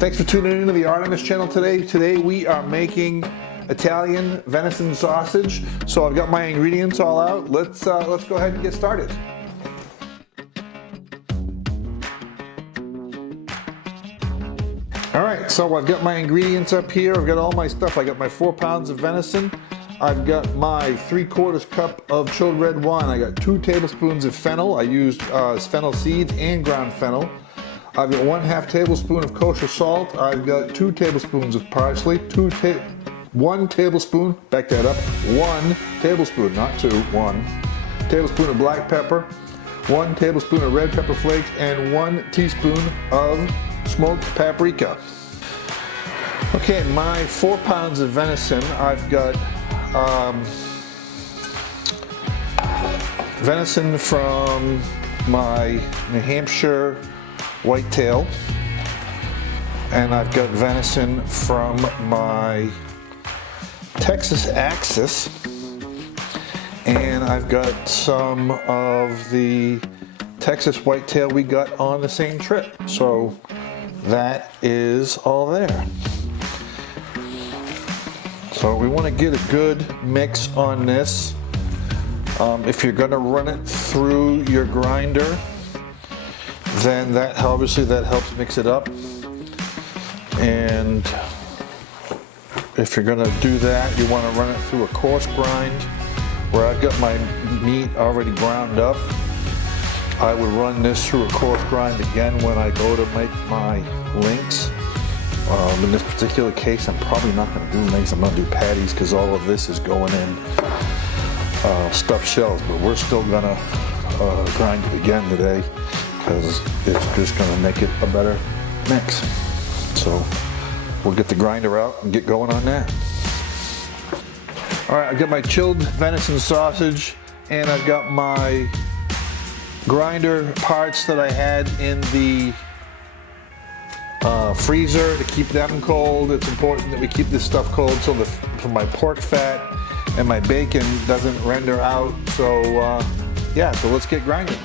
Thanks for tuning into the Artemis channel today. Today we are making Italian venison sausage. So I've got my ingredients all out. Let's go ahead and get started. All right, so I've got my ingredients up here. I've got all my stuff. I got my 4 pounds of venison. I've got my 3/4 cup of chilled red wine. I got 2 tablespoons of fennel. I used fennel seeds and ground fennel. I've got 1/2 tablespoon of kosher salt. I've got 2 tablespoons of parsley, 1 tablespoon, back that up, 1 tablespoon, not 2, 1 tablespoon of black pepper, 1 tablespoon of red pepper flakes, and 1 teaspoon of smoked paprika. Okay, my 4 pounds of venison, I've got venison from my New Hampshire whitetail, and I've got venison from my Texas Axis, and I've got some of the Texas whitetail we got on the same trip. So that is all there. So we want to get a good mix on this. If you're going to run it through your grinder, then that helps mix it up. And if you're going to do that, you want to run it through a coarse grind. Where I've got my meat already ground up, I would run this through a coarse grind again when I go to make my links. In this particular case, I'm probably not going to do links. I'm going to do patties because all of this is going in stuffed shells. But we're still going to grind it again today because it's just going to make it a better mix. So we'll get the grinder out and get going on that. All right, I've got my chilled venison sausage, and I've got my grinder parts that I had in the freezer to keep them cold. It's important that we keep this stuff cold so my pork fat and my bacon doesn't render out. So yeah, so let's get grinding.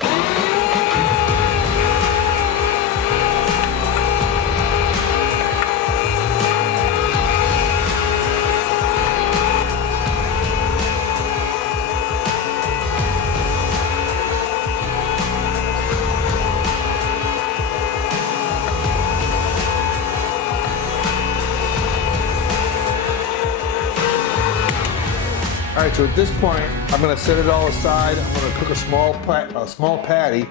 All right, so at this point, I'm going to set it all aside. I'm going to cook a small patty,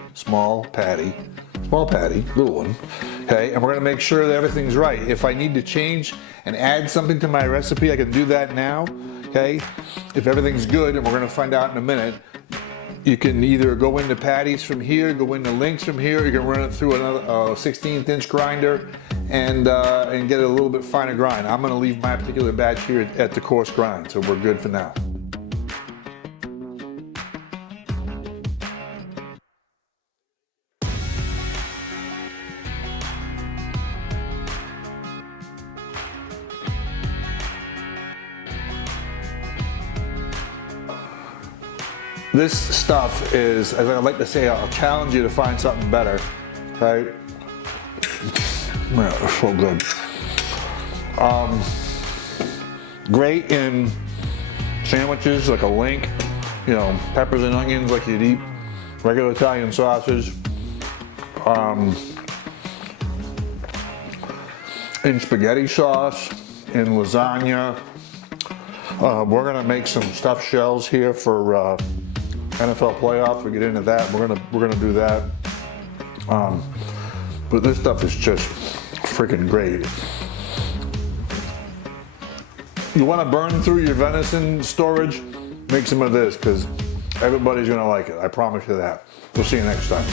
little one. Okay, and we're going to make sure that everything's right. If I need to change and add something to my recipe, I can do that now. Okay, if everything's good, and we're going to find out in a minute, you can either go into patties from here, go into links from here. You can run it through another 16th inch grinder and get it a little bit finer grind. I'm going to leave my particular batch here at the coarse grind, so we're good for now. This stuff is, as I like to say, I'll challenge you to find something better, right? Man, it's so good. Great in sandwiches, like a link, you know, peppers and onions like you'd eat regular Italian sausage. In spaghetti sauce, in lasagna. We're gonna make some stuffed shells here for NFL playoffs. We get into that. We're gonna do that. But this stuff is just freaking great. You want to burn through your venison storage? Make some of this because everybody's gonna like it. I promise you that. We'll see you next time.